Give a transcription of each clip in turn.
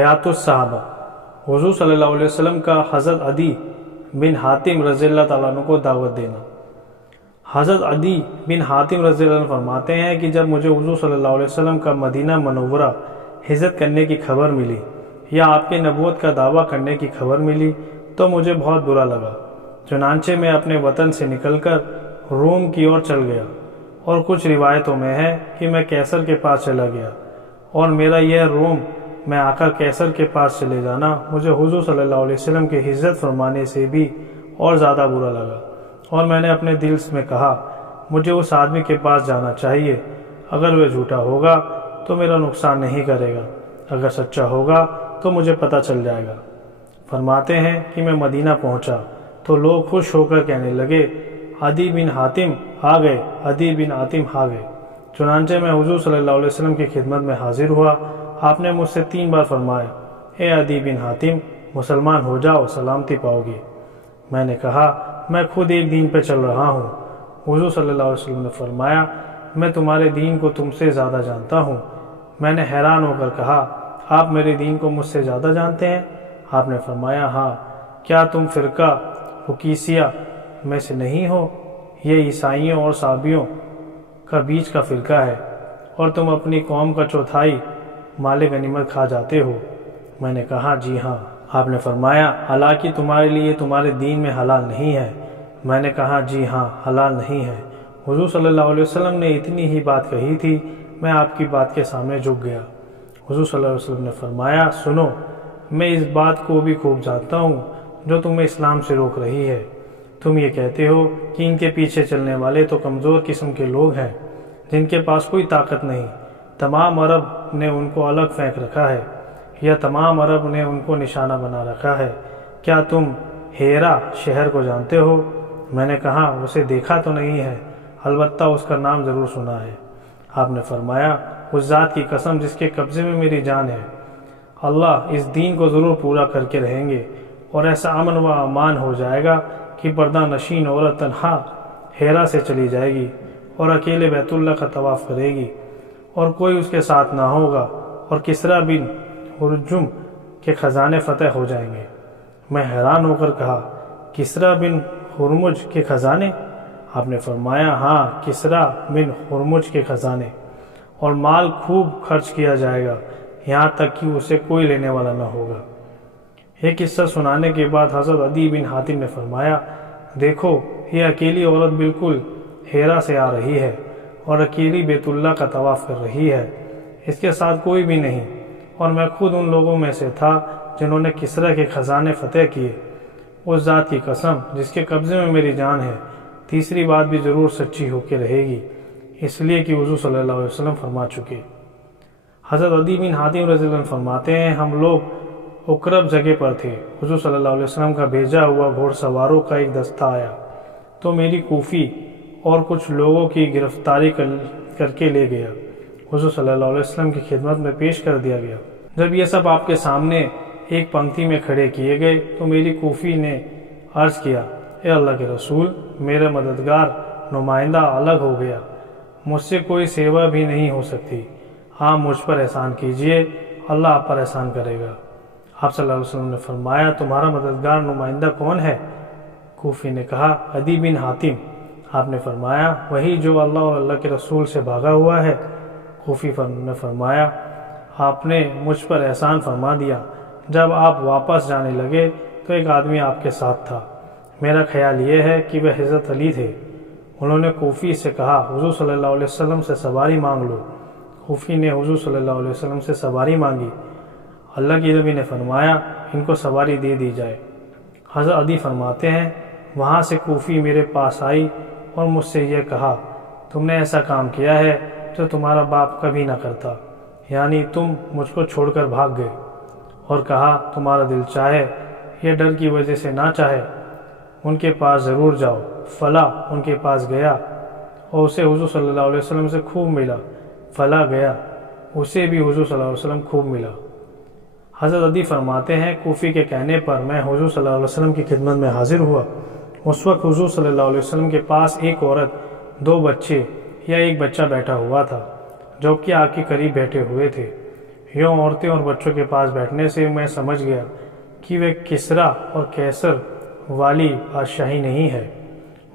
حیات الصحابہ، حضور صلی اللہ علیہ وسلم کا حضرت عدی بن حاتم رضی اللہ تعالیٰ عنہ کو دعوت دینا۔ حضرت عدی بن حاتم رضی اللہ عنہ فرماتے ہیں کہ جب مجھے حضور صلی اللہ علیہ وسلم کا مدینہ منورہ ہجرت کرنے کی خبر ملی یا آپ کے نبوت کا دعویٰ کرنے کی خبر ملی تو مجھے بہت برا لگا۔ چنانچہ میں اپنے وطن سے نکل کر روم کی اور چل گیا، اور کچھ روایتوں میں ہے کہ میں کیسر کے پاس چلا گیا، اور میرا یہ روم میں آ کر کیسر کے پاس چلے جانا مجھے حضور صلی اللہ علیہ وسلم کی ہجرت فرمانے سے بھی اور زیادہ برا لگا، اور میں نے اپنے دل میں کہا مجھے اس آدمی کے پاس جانا چاہیے، اگر وہ جھوٹا ہوگا تو میرا نقصان نہیں کرے گا، اگر سچا ہوگا تو مجھے پتہ چل جائے گا۔ فرماتے ہیں کہ میں مدینہ پہنچا تو لوگ خوش ہو کر کہنے لگے عدی بن حاتم آ گئے، عدی بن حاتم آ گئے۔ چنانچہ میں حضور صلی اللہ علیہ وسلم کی خدمت میں حاضر ہوا۔ آپ نے مجھ سے 3 بار فرمایا اے عدی بن حاتم، مسلمان ہو جاؤ، سلامتی پاؤ گے۔ میں نے کہا میں خود ایک دین پہ چل رہا ہوں۔ حضور صلی اللہ علیہ وسلم نے فرمایا میں تمہارے دین کو تم سے زیادہ جانتا ہوں۔ میں نے حیران ہو کر کہا آپ میرے دین کو مجھ سے زیادہ جانتے ہیں؟ آپ نے فرمایا ہاں، کیا تم فرقہ حکیسیہ میں سے نہیں ہو؟ یہ عیسائیوں اور صابیوں کا بیچ کا فرقہ ہے، اور تم اپنی قوم کا 1/4 مال غنیمت کھا جاتے ہو۔ میں نے کہا جی ہاں۔ آپ نے فرمایا حالانکہ تمہارے لیے تمہارے دین میں حلال نہیں ہے۔ میں نے کہا جی ہاں، حلال نہیں ہے۔ حضور صلی اللہ علیہ وسلم نے اتنی ہی بات کہی تھی، میں آپ کی بات کے سامنے جھک گیا۔ حضور صلی اللہ علیہ وسلم نے فرمایا سنو، میں اس بات کو بھی خوب جانتا ہوں جو تمہیں اسلام سے روک رہی ہے۔ تم یہ کہتے ہو کہ ان کے پیچھے چلنے والے تو کمزور قسم کے لوگ ہیں جن کے پاس کوئی طاقت نہیں، تمام عرب نے ان کو الگ پھینک رکھا ہے، یا تمام عرب نے ان کو نشانہ بنا رکھا ہے۔ کیا تم ہیرا شہر کو جانتے ہو؟ میں نے کہا اسے دیکھا تو نہیں ہے، البتہ اس کا نام ضرور سنا ہے۔ آپ نے فرمایا اس ذات کی قسم جس کے قبضے میں میری جان ہے، اللہ اس دین کو ضرور پورا کر کے رہیں گے، اور ایسا امن و امان ہو جائے گا کہ پردہ نشین عورت تنہا ہیرا سے چلی جائے گی اور اکیلے بیت اللہ کا طواف کرے گی، اور کوئی اس کے ساتھ نہ ہوگا، اور کسرا بن ہرمز کے خزانے فتح ہو جائیں گے۔ میں حیران ہو کر کہا کسرا بن ہرمز کے خزانے؟ آپ نے فرمایا ہاں، کسرا بن ہرمز کے خزانے، اور مال خوب خرچ کیا جائے گا یہاں تک کہ اسے کوئی لینے والا نہ ہوگا۔ یہ قصہ سنانے کے بعد حضرت عدی بن حاتم نے فرمایا دیکھو یہ اکیلی عورت بالکل ہیرا سے آ رہی ہے اور اکیلی بیت اللہ کا طواف کر رہی ہے، اس کے ساتھ کوئی بھی نہیں، اور میں خود ان لوگوں میں سے تھا جنہوں نے کسرا کے خزانے فتح کیے۔ اس ذات کی قسم جس کے قبضے میں میری جان ہے، تیسری بات بھی ضرور سچی ہو کے رہے گی، اس لیے کہ حضور صلی اللہ علیہ وسلم فرما چکے۔ حضرت عدی بن حاتم رضی اللہ عنہ فرماتے ہیں ہم لوگ اقرب جگہ پر تھے، حضور صلی اللہ علیہ وسلم کا بھیجا ہوا گھوڑ سواروں کا ایک دستہ آیا تو میری کوفی اور کچھ لوگوں کی گرفتاری کر کے لے گیا، حضور صلی اللہ علیہ وسلم کی خدمت میں پیش کر دیا گیا۔ جب یہ سب آپ کے سامنے ایک پنکتی میں کھڑے کیے گئے تو میری کوفی نے عرض کیا اے اللہ کے رسول، میرا مددگار نمائندہ الگ ہو گیا، مجھ سے کوئی سیوا بھی نہیں ہو سکتی، آپ مجھ پر احسان کیجئے، اللہ آپ پر احسان کرے گا۔ آپ صلی اللہ علیہ وسلم نے فرمایا تمہارا مددگار نمائندہ کون ہے؟ کوفی نے کہا عدی بن حاتم۔ آپ نے فرمایا وہی جو اللہ اور اللہ کے رسول سے بھاگا ہوا ہے۔ کوفی نے فرمایا آپ نے مجھ پر احسان فرما دیا۔ جب آپ واپس جانے لگے تو ایک آدمی آپ کے ساتھ تھا، میرا خیال یہ ہے کہ وہ حضرت علی تھے۔ انہوں نے کوفی سے کہا حضور صلی اللہ علیہ وسلم سے سواری مانگ لو۔ کوفی نے حضور صلی اللہ علیہ وسلم سے سواری مانگی۔ اللہ کی نبی نے فرمایا ان کو سواری دے دی جائے۔ حضرت عدی فرماتے ہیں وہاں سے کوفی میرے پاس آئی اور مجھ سے یہ کہا تم نے ایسا کام کیا ہے جو تمہارا باپ کبھی نہ کرتا، یعنی تم مجھ کو چھوڑ کر بھاگ گئے، اور کہا تمہارا دل چاہے یہ ڈر کی وجہ سے نہ چاہے ان کے پاس ضرور جاؤ۔ فلاں ان کے پاس گیا اور اسے حضور صلی اللہ علیہ وسلم سے خوب ملا، فلاں گیا اسے بھی حضور صلی اللہ علیہ وسلم خوب ملا۔ حضرت عدی فرماتے ہیں کوفی کے کہنے پر میں حضور صلی اللہ علیہ وسلم کی خدمت میں حاضر ہوا۔ اس وقت حضور صلی اللہ علیہ وسلم کے پاس ایک عورت، 2 بچے یا ایک بچہ بیٹھا ہوا تھا جو کہ آگ کے قریب بیٹھے ہوئے تھے۔ یوں عورتیں اور بچوں کے پاس بیٹھنے سے میں سمجھ گیا کہ وہ کسرا اور کیسر والی بادشاہی نہیں ہے۔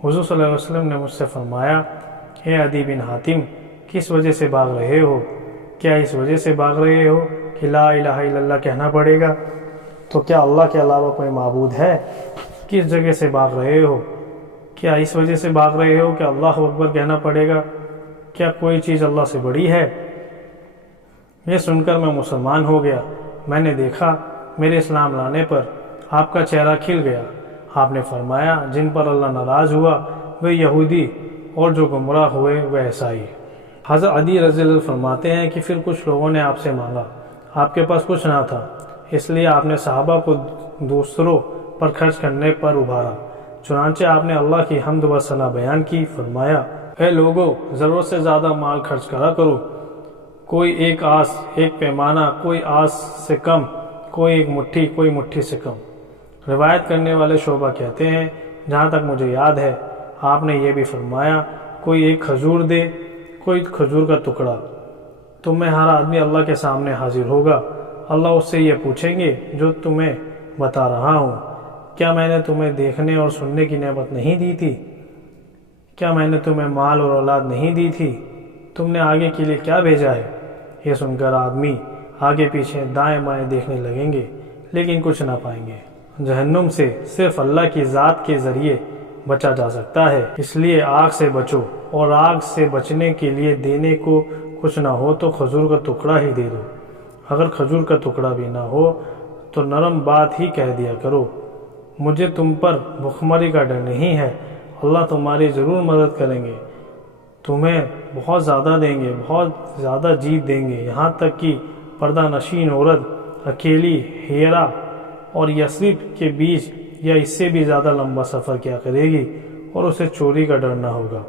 حضور صلی اللہ علیہ وسلم نے مجھ سے فرمایا، اے عدی بن حاتم، کس وجہ سے بھاگ رہے ہو؟ کیا اس وجہ سے بھاگ رہے ہو کہ لا الہ الا اللہ کہنا پڑے گا؟ تو کیا اللہ کے علاوہ کوئی معبود ہے؟ کس جگہ سے بھاگ رہے ہو؟ کیا اس وجہ سے بھاگ رہے ہو کہ اللہ اکبر کہنا پڑے گا؟ کیا کوئی چیز اللہ سے بڑی ہے؟ یہ سن کر میں مسلمان ہو گیا۔ میں نے دیکھا میرے اسلام لانے پر آپ کا چہرہ کھل گیا۔ آپ نے فرمایا، جن پر اللہ ناراض ہوا وہ یہودی اور جو گمراہ ہوئے وہ عیسائی۔ حضرت عدی رضی اللہ عنہ فرماتے ہیں کہ پھر کچھ لوگوں نے آپ سے مانگا، آپ کے پاس کچھ نہ تھا، اس لیے آپ نے صحابہ کو دوسروں پر خرچ کرنے پر ابھارا۔ چنانچہ آپ نے اللہ کی حمد و ثنا بیان کی، فرمایا، اے لوگو، ضرورت سے زیادہ مال خرچ کرا کرو، کوئی ایک آس ایک پیمانہ، کوئی آس سے کم، کوئی ایک مٹھی کوئی مٹھی سے کم۔ روایت کرنے والے شعبہ کہتے ہیں، جہاں تک مجھے یاد ہے آپ نے یہ بھی فرمایا، کوئی ایک کھجور دے، کوئی کھجور کا ٹکڑا۔ تم میں ہر آدمی اللہ کے سامنے حاضر ہوگا۔ اللہ اس سے یہ پوچھیں گے جو تمہیں بتا رہا ہوں، کیا میں نے تمہیں دیکھنے اور سننے کی نعمت نہیں دی تھی؟ کیا میں نے تمہیں مال اور اولاد نہیں دی تھی؟ تم نے آگے کے لیے کیا بھیجا ہے؟ یہ سن کر آدمی آگے پیچھے دائیں بائیں دیکھنے لگیں گے لیکن کچھ نہ پائیں گے۔ جہنم سے صرف اللہ کی ذات کے ذریعے بچا جا سکتا ہے، اس لیے آگ سے بچو، اور آگ سے بچنے کے لیے دینے کو کچھ نہ ہو تو کھجور کا ٹکڑا ہی دے دو۔ اگر کھجور کا ٹکڑا بھی نہ ہو تو نرم بات ہی کہہ دیا کرو، مجھے تم پر بھکمری کا ڈر نہیں ہے، اللہ تمہاری ضرور مدد کریں گے، تمہیں بہت زیادہ دیں گے، بہت زیادہ جیت دیں گے، یہاں تک کہ پردہ نشین عورت اکیلی ہیرا اور یثرب کے بیچ یا اس سے بھی زیادہ لمبا سفر کیا کرے گی اور اسے چوری کا ڈر نہ ہوگا۔